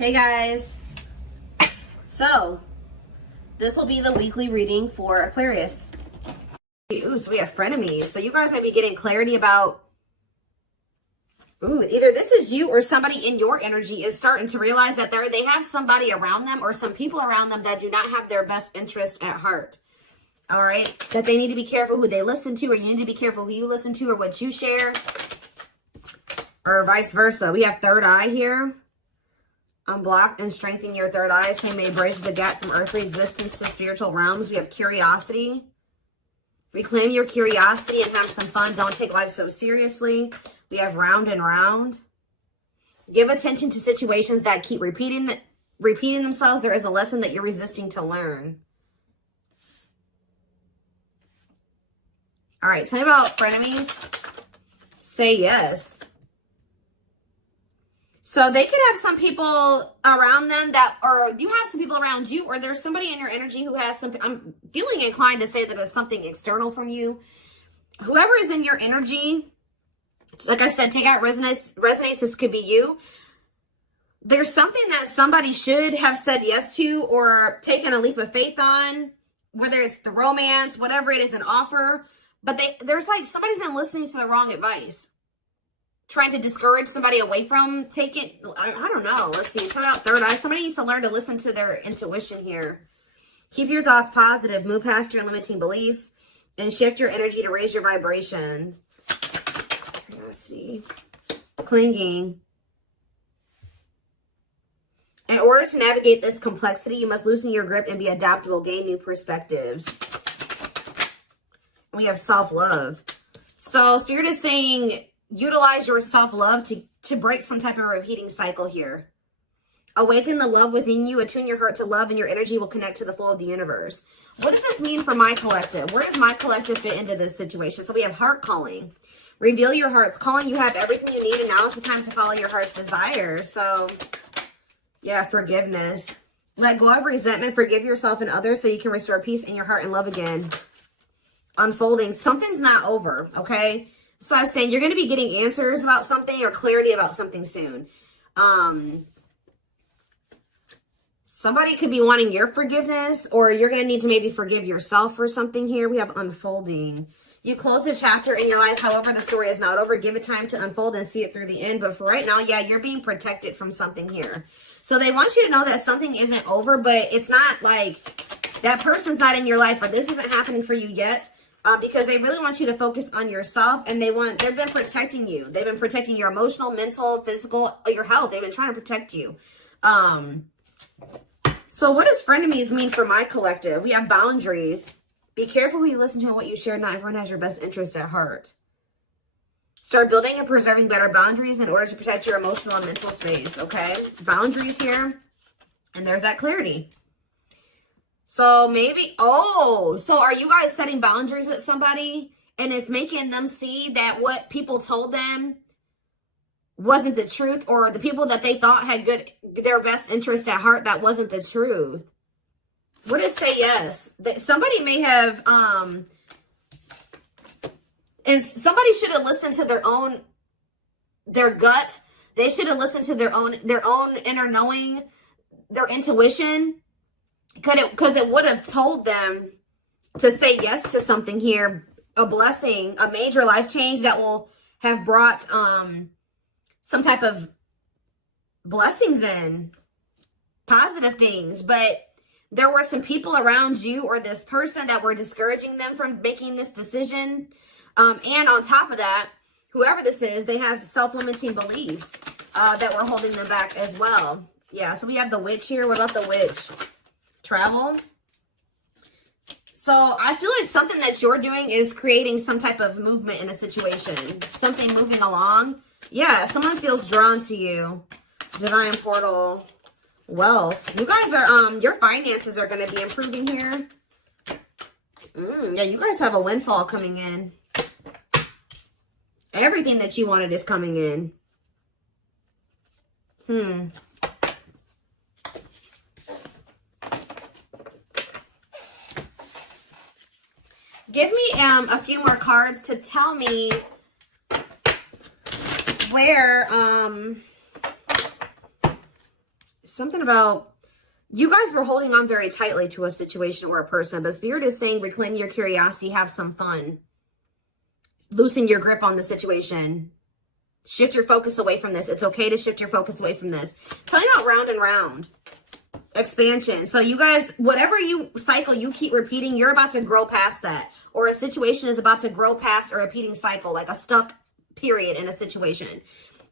Hey guys, so this will be the weekly reading for Aquarius. Ooh, so we have frenemies. So you guys might be getting clarity about, either this is you or somebody in your energy is starting to realize that they have somebody around them or some people around them that do not have their best interest at heart. All right, that they need to be careful who they listen to, or you need to be careful who you listen to or what you share, or vice versa. We have third eye here. Unblock and strengthen your third eye, so you may bridge the gap from earthly existence to spiritual realms. We have curiosity. Reclaim your curiosity and have some fun. Don't take life so seriously. We have round and round. Give attention to situations that keep repeating themselves. There is a lesson that you're resisting to learn. All right, tell me about frenemies. Say yes. So they could have some people around them that, or you have some people around you, or there's somebody in your energy who has some, I'm feeling inclined to say that it's something external from you. Whoever is in your energy, like I said, take out resonance. This could be you. There's something that somebody should have said yes to or taken a leap of faith on, whether it's the romance, whatever it is, an offer. But there's like somebody's been listening to the wrong advice. Trying to discourage somebody away from taking, I don't know. Let's see. Turn out third eye. Somebody needs to learn to listen to their intuition here. Keep your thoughts positive. Move past your limiting beliefs and shift your energy to raise your vibration. Curiosity. Clinging. In order to navigate this complexity, you must loosen your grip and be adaptable. Gain new perspectives. We have self-love. So Spirit is saying, utilize your self-love to break some type of repeating cycle here. Awaken the love within you. Attune your heart to love, and your energy will connect to the flow of the universe. What does this mean for my collective? Where does my collective fit into this situation? So we have heart calling. Reveal your heart's calling. You have everything you need, and now it's the time to follow your heart's desire. So, yeah, forgiveness. Let go of resentment. Forgive yourself and others so you can restore peace in your heart and love again. Unfolding. Something's not over, okay? So I was saying you're going to be getting answers about something or clarity about something soon. Somebody could be wanting your forgiveness, or you're going to need to maybe forgive yourself for something here. We have unfolding. You close a chapter in your life. However, the story is not over. Give it time to unfold and see it through the end. But for right now, yeah, you're being protected from something here. So they want you to know that something isn't over, but it's not like that person's not in your life, or this isn't happening for you yet. Because they really want you to focus on yourself, and they've been protecting you. They've been protecting your emotional, mental, physical, your health. They've been trying to protect you. So what does frenemies mean for my collective? We have boundaries. Be careful who you listen to and what you share. Not everyone has your best interest at heart. Start building and preserving better boundaries in order to protect your emotional and mental space, okay? Boundaries here. And there's that clarity. So maybe, so are you guys setting boundaries with somebody and it's making them see that what people told them wasn't the truth, or the people that they thought had their best interest at heart, that wasn't the truth? What is say yes? That somebody may have, and somebody should have listened to their gut. They should have listened to their own inner knowing, their intuition. Because it would have told them to say yes to something here, a blessing, a major life change that will have brought some type of blessings in, positive things. But there were some people around you or this person that were discouraging them from making this decision. And on top of that, whoever this is, they have self-limiting beliefs that were holding them back as well. Yeah, so we have the witch here. What about the witch? Travel. So I feel like something that you're doing is creating some type of movement in a situation. Something moving along. Yeah, someone feels drawn to you. Divine portal. Wealth. You guys are, your finances are going to be improving here. Yeah, you guys have a windfall coming in. Everything that you wanted is coming in. Give me a few more cards to tell me where something about you guys were holding on very tightly to a situation or a person, but Spirit is saying reclaim your curiosity, have some fun. Loosen your grip on the situation. Shift your focus away from this. It's okay to shift your focus away from this. Tell you about round and round. Expansion. So you guys, whatever cycle you keep repeating, you're about to grow past that. Or a situation is about to grow past a repeating cycle, like a stuck period in a situation.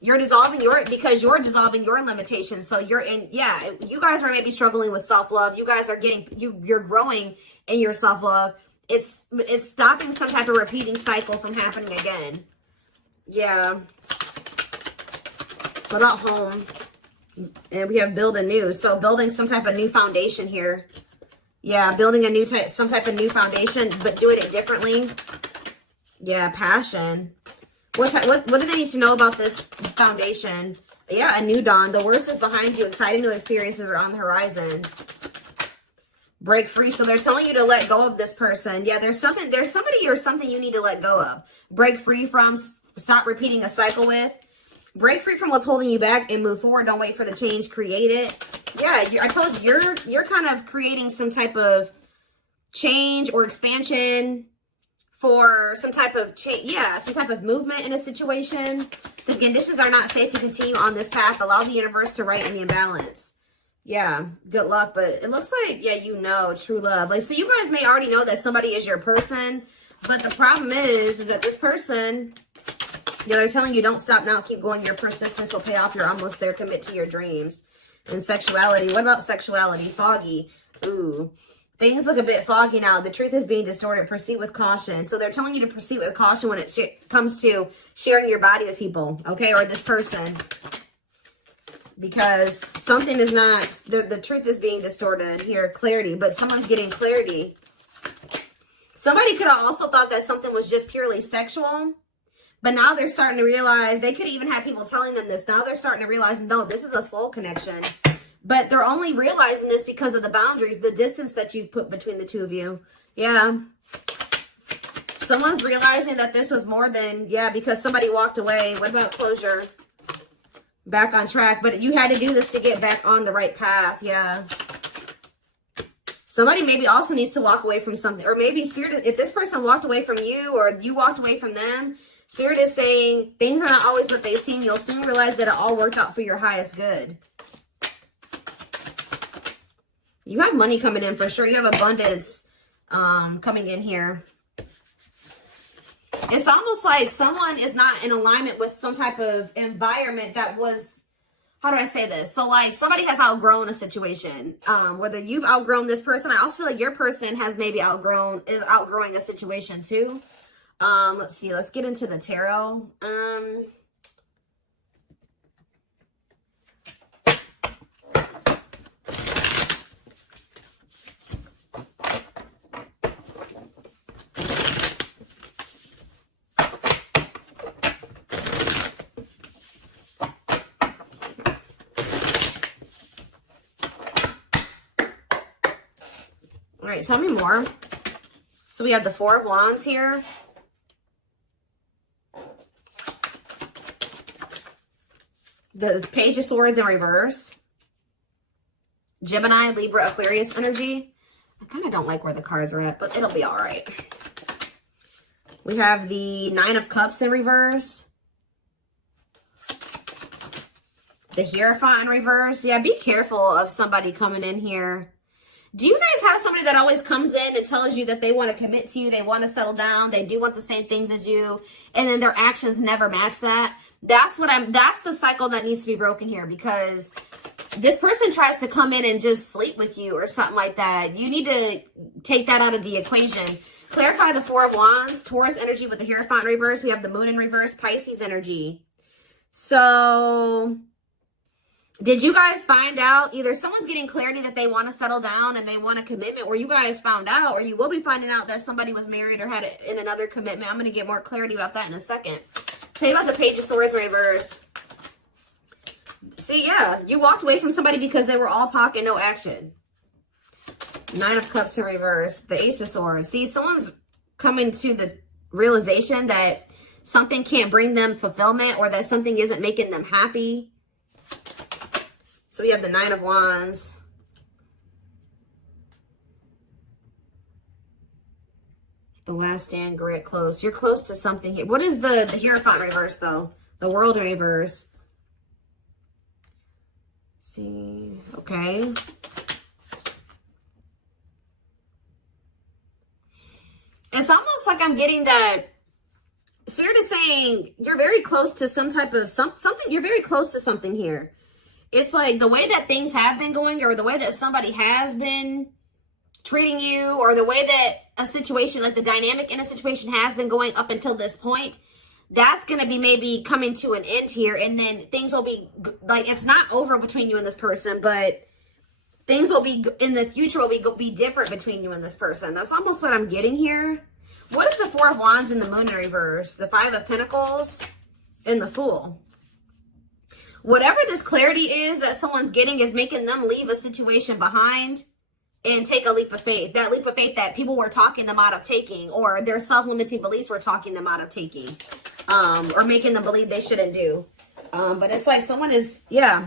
You're dissolving because you're dissolving your limitations. So you're in, yeah, you guys are maybe struggling with self-love. You guys are you're growing in your self-love. It's stopping some type of repeating cycle from happening again. Yeah. What about home? And we have build anew. So building some type of new foundation here. Yeah, building a some type of new foundation, but doing it differently. Yeah, passion. What do they need to know about this foundation? Yeah, a new dawn. The worst is behind you. Exciting new experiences are on the horizon. Break free. So they're telling you to let go of this person. Yeah, there's somebody or something you need to let go of. Break free from, stop repeating a cycle with. Break free from what's holding you back and move forward. Don't wait for the change. Create it. Yeah, I told you, you're kind of creating some type of change or expansion for some type of change. Yeah, some type of movement in a situation. The conditions are not safe to continue on this path. Allow the universe to right the imbalance. Yeah, good luck. But it looks like, yeah, you know, true love. Like, so you guys may already know that somebody is your person. But the problem is that this person, yeah, they're telling you don't stop now. Keep going. Your persistence will pay off. You're almost there. Commit to your dreams. And sexuality. What about sexuality? Foggy. Ooh. Things look a bit foggy now. The truth is being distorted. Proceed with caution. So they're telling you to proceed with caution when it comes to sharing your body with people. Okay? Or this person. Because something is not... The truth is being distorted here. Clarity. But someone's getting clarity. Somebody could have also thought that something was just purely sexual. But now they're starting to realize, they could even have people telling them this. Now they're starting to realize, no, this is a soul connection. But they're only realizing this because of the boundaries, the distance that you put between the two of you. Yeah. Someone's realizing that this was more than, yeah, because somebody walked away. What about closure? Back on track. But you had to do this to get back on the right path. Yeah. Somebody maybe also needs to walk away from something. Or maybe Spirit, if this person walked away from you or you walked away from them, Spirit is saying things are not always what they seem. You'll soon realize that it all worked out for your highest good. You have money coming in for sure. You have abundance coming in here. It's almost like someone is not in alignment with some type of environment that was, how do I say this? So like somebody has outgrown a situation. Whether you've outgrown this person, I also feel like your person has maybe outgrowing a situation too. Let's see. Let's get into the tarot. All right, tell me more. So we have the Four of Wands here. The Page of Swords in reverse. Gemini, Libra, Aquarius energy. I kind of don't like where the cards are at, but it'll be all right. We have the Nine of Cups in reverse. The Hierophant in reverse. Yeah, be careful of somebody coming in here. Do you guys have somebody that always comes in and tells you that they want to commit to you, they want to settle down, they do want the same things as you, and then their actions never match that? That's the cycle that needs to be broken here, because this person tries to come in and just sleep with you or something like that. You need to take that out of the equation. Clarify the Four of Wands, Taurus energy with the Hierophant in reverse. We have the Moon in reverse, Pisces energy. So did you guys find out either someone's getting clarity that they want to settle down and they want a commitment, or you guys found out, or you will be finding out that somebody was married or had in another commitment? I'm going to get more clarity about that in a second. Tell you about the Page of Swords in reverse. See, yeah, you walked away from somebody because they were all talk and no action. Nine of Cups in reverse. The Ace of Swords. See, someone's coming to the realization that something can't bring them fulfillment, or that something isn't making them happy. So we have the 9 of Wands. The Last Stand, grit, close. You're close to something here. What is the Hierophant reverse, though? The World reverse. Let's see. Okay. It's almost like I'm getting that Spirit is saying you're very close to some type of something. You're very close to something here. It's like the way that things have been going, or the way that somebody has been treating you, or the way that a situation, like the dynamic in a situation has been going up until this point, that's going to be maybe coming to an end here. And then things will be like, it's not over between you and this person, but things will be in the future will be different between you and this person. That's almost what I'm getting here. What is the 4 of Wands in the Moon in reverse? The 5 of Pentacles and the Fool. Whatever this clarity is that someone's getting is making them leave a situation behind and take a leap of faith. That leap of faith that people were talking them out of taking, or their self-limiting beliefs were talking them out of taking, or making them believe they shouldn't do. But it's like someone is, yeah,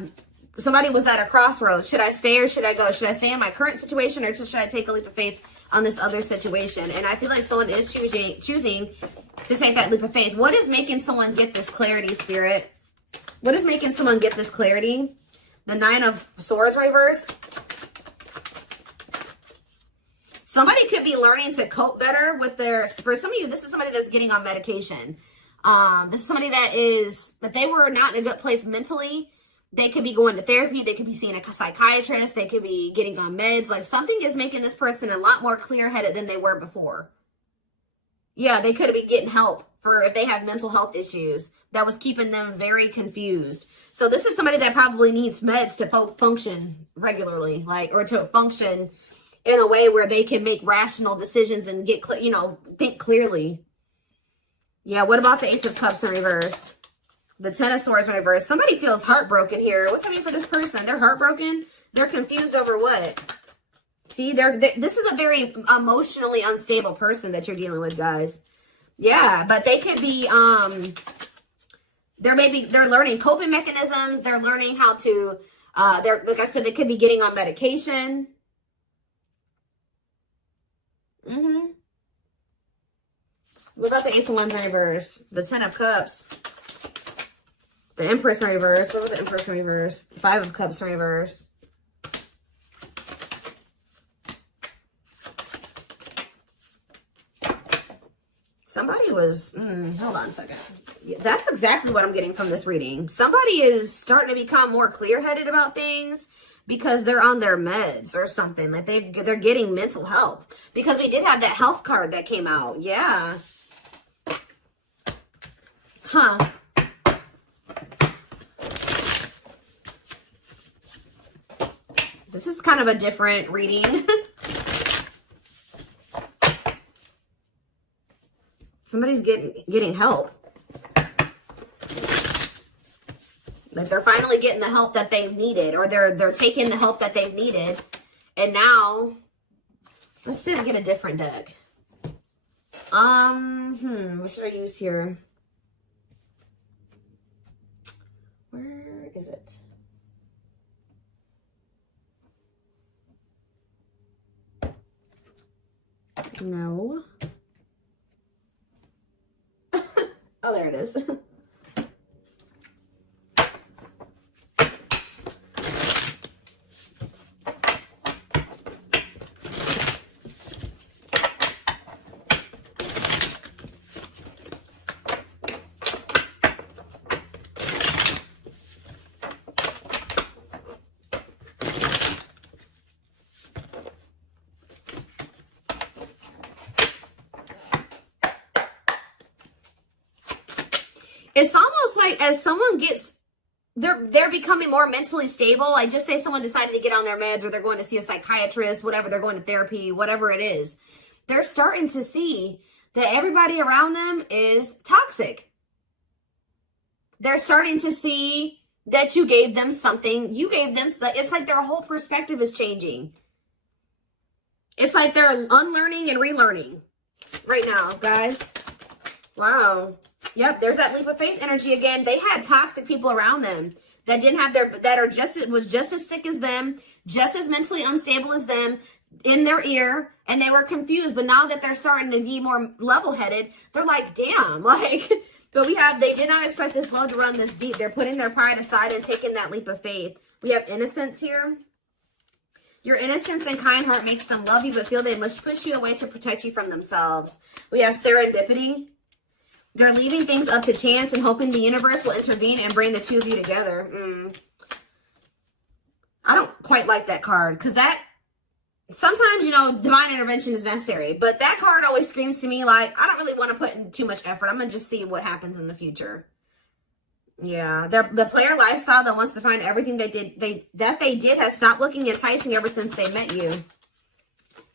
somebody was at a crossroads. Should I stay or should I go? Should I stay in my current situation, or should I take a leap of faith on this other situation? And I feel like someone is choosing to take that leap of faith. What is making someone get this clarity, Spirit? What is making someone get this clarity? The 9 of Swords reverse. Somebody could be learning to cope better with their, for some of you, this is somebody that's getting on medication. This is somebody that they were not in a good place mentally. They could be going to therapy. They could be seeing a psychiatrist. They could be getting on meds. Like something is making this person a lot more clear-headed than they were before. Yeah, they could be getting help for if they have mental health issues that was keeping them very confused. So this is somebody that probably needs meds to function regularly, like, or to function in a way where they can make rational decisions and get, think clearly. Yeah, what about the Ace of Cups in reverse? The 10 of Swords in reverse. Somebody feels heartbroken here. What's happening for this person? They're heartbroken. They're confused over what? See, this is a very emotionally unstable person that you're dealing with, guys. Yeah, but they could be, they're learning coping mechanisms. They're learning how to, like I said, they could be getting on medication. What about the Ace of Wands in reverse? The 10 of Cups. The Empress in reverse. What was the Empress in reverse? 5 of Cups in reverse. Somebody was, hold on a second. That's exactly what I'm getting from this reading. Somebody is starting to become more clear-headed about things because they're on their meds or something. Like they're getting mental help. Because we did have that health card that came out. Yeah. Huh. This is kind of a different reading. Somebody's getting help. Like they're finally getting the help that they've needed, or they're taking the help that they've needed. And now, let's see if we get a different deck. What should I use here? Where is it? No. Oh, there it is. It's almost like as someone gets, they're becoming more mentally stable. Like just say someone decided to get on their meds, or they're going to see a psychiatrist, whatever, they're going to therapy, whatever it is. They're starting to see that everybody around them is toxic. They're starting to see that you gave them something. It's like their whole perspective is changing. It's like they're unlearning and relearning right now, guys. Wow. Yep, there's that leap of faith energy again. They had toxic people around them. that didn't have that are was just as sick as them, just as mentally unstable as them, in their ear, and they were confused. But now that they're starting to be more level-headed, they're like, damn, like, but they did not expect this love to run this deep. They're putting their pride aside and taking that leap of faith. We have innocence here. Your innocence and kind heart makes them love you, but feel they must push you away to protect you from themselves. We have serendipity. They're leaving things up to chance and hoping the universe will intervene and bring the two of you together. I don't quite like that card, because that, sometimes, you know, divine intervention is necessary, but that card always screams to me like, I don't really want to put in too much effort. I'm going to just see what happens in the future. Yeah, the player lifestyle that wants to find everything they did has stopped looking enticing ever since they met you.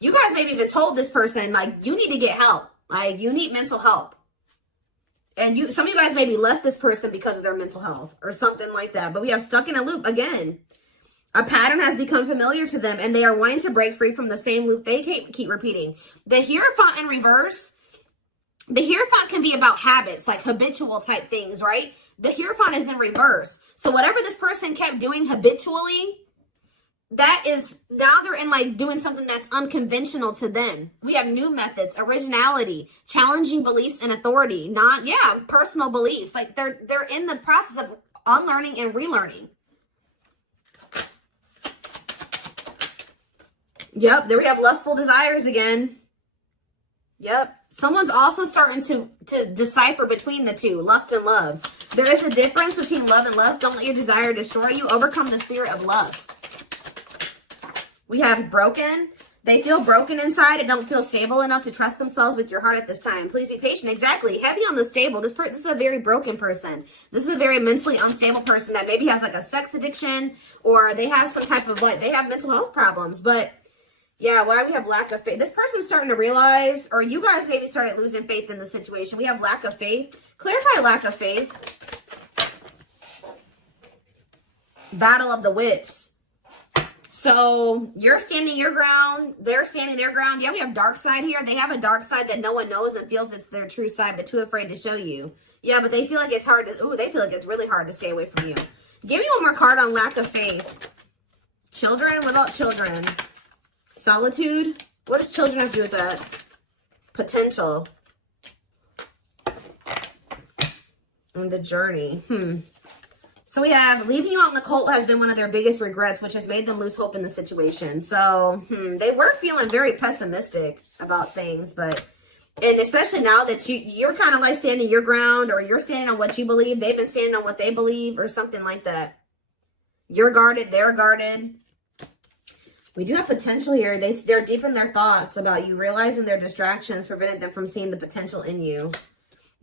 You guys maybe even told this person, like, you need to get help. Like, you need mental help. And some of you guys maybe left this person because of their mental health or something like that. But we have stuck in a loop again. A pattern has become familiar to them, and they are wanting to break free from the same loop they keep repeating. The Hierophant in reverse, the Hierophant can be about habits, like habitual type things, right? The Hierophant is in reverse. So whatever this person kept doing habitually, that is, now they're in like doing something that's unconventional to them. We have new methods, originality, challenging beliefs and authority, personal beliefs. Like they're in the process of unlearning and relearning. Yep, there we have lustful desires again. Yep. Someone's also starting to decipher between the two, lust and love. There is a difference between love and lust. Don't let your desire destroy you. Overcome the spirit of lust. We have broken. They feel broken inside and don't feel stable enough to trust themselves with your heart at this time. Please be patient. Exactly. Heavy on the stable. This is a very broken person. This is a very mentally unstable person that maybe has like a sex addiction, or they have some type of, they have mental health problems. But yeah, why we have lack of faith. This person's starting to realize, or you guys maybe started losing faith in the situation. We have lack of faith. Clarify lack of faith. Battle of the wits. So you're standing your ground. They're standing their ground. Yeah, we have dark side here. They have a dark side that no one knows and feels it's their true side, but too afraid to show you. Yeah, but they feel like it's hard to, they feel like it's really hard to stay away from you. Give me one more card on lack of faith. Children. What about children? Solitude. What does children have to do with that? Potential. And the journey. So we have leaving you out in the cold has been one of their biggest regrets, which has made them lose hope in the situation. So they were feeling very pessimistic about things, and especially now that you're kind of like standing your ground, or you're standing on what you believe. They've been standing on what they believe, or something like that. You're guarded. They're guarded. We do have potential here. They're deep in their thoughts about you, realizing their distractions prevented them from seeing the potential in you.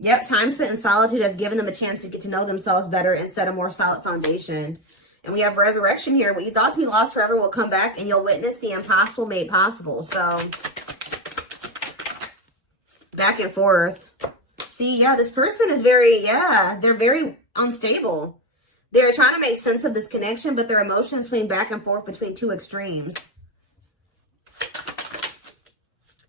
Yep, time spent in solitude has given them a chance to get to know themselves better and set a more solid foundation. And we have resurrection here. What you thought to be lost forever will come back, and you'll witness the impossible made possible. So, back and forth. See, yeah, this person is they're very unstable. They're trying to make sense of this connection, but their emotions swing back and forth between two extremes.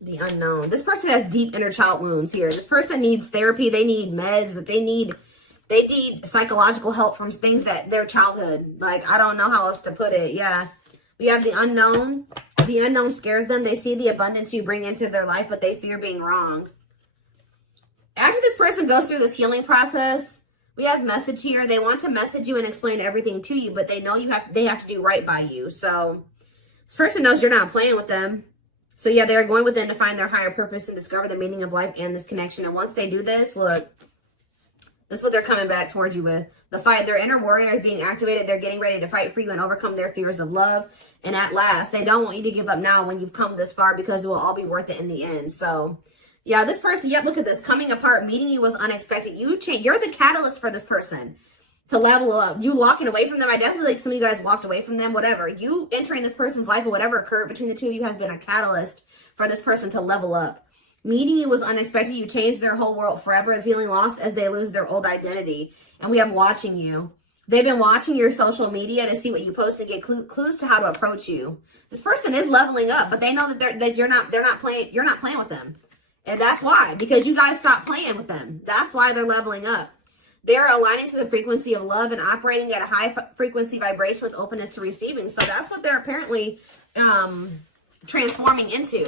The unknown. This person has deep inner child wounds here. This person needs therapy. They need meds. They need psychological help from things that their childhood. Like, I don't know how else to put it. Yeah. We have the unknown. The unknown scares them. They see the abundance you bring into their life, but they fear being wrong. After this person goes through this healing process, we have message here. They want to message you and explain everything to you, but they know they have to do right by you. So this person knows you're not playing with them. So yeah, they're going within to find their higher purpose and discover the meaning of life and this connection. And once they do this, look, this is what they're coming back towards you with. The fight. Their inner warrior is being activated. They're getting ready to fight for you and overcome their fears of love. And at last, they don't want you to give up now when you've come this far, because it will all be worth it in the end. So yeah, this person, look at this. Coming apart, meeting you was unexpected. You're the catalyst for this person to level up. You walking away from them. I definitely like some of you guys walked away from them, whatever. You entering this person's life or whatever occurred between the two of you has been a catalyst for this person to level up. Meeting you was unexpected. You changed their whole world forever, feeling lost as they lose their old identity. And we have watching you. They've been watching your social media to see what you post and get clues to how to approach you. This person is leveling up, but they know that you're not playing with them. And that's why, because you guys stopped playing with them. That's why they're leveling up. They're aligning to the frequency of love and operating at a high frequency vibration with openness to receiving. So that's what they're apparently transforming into.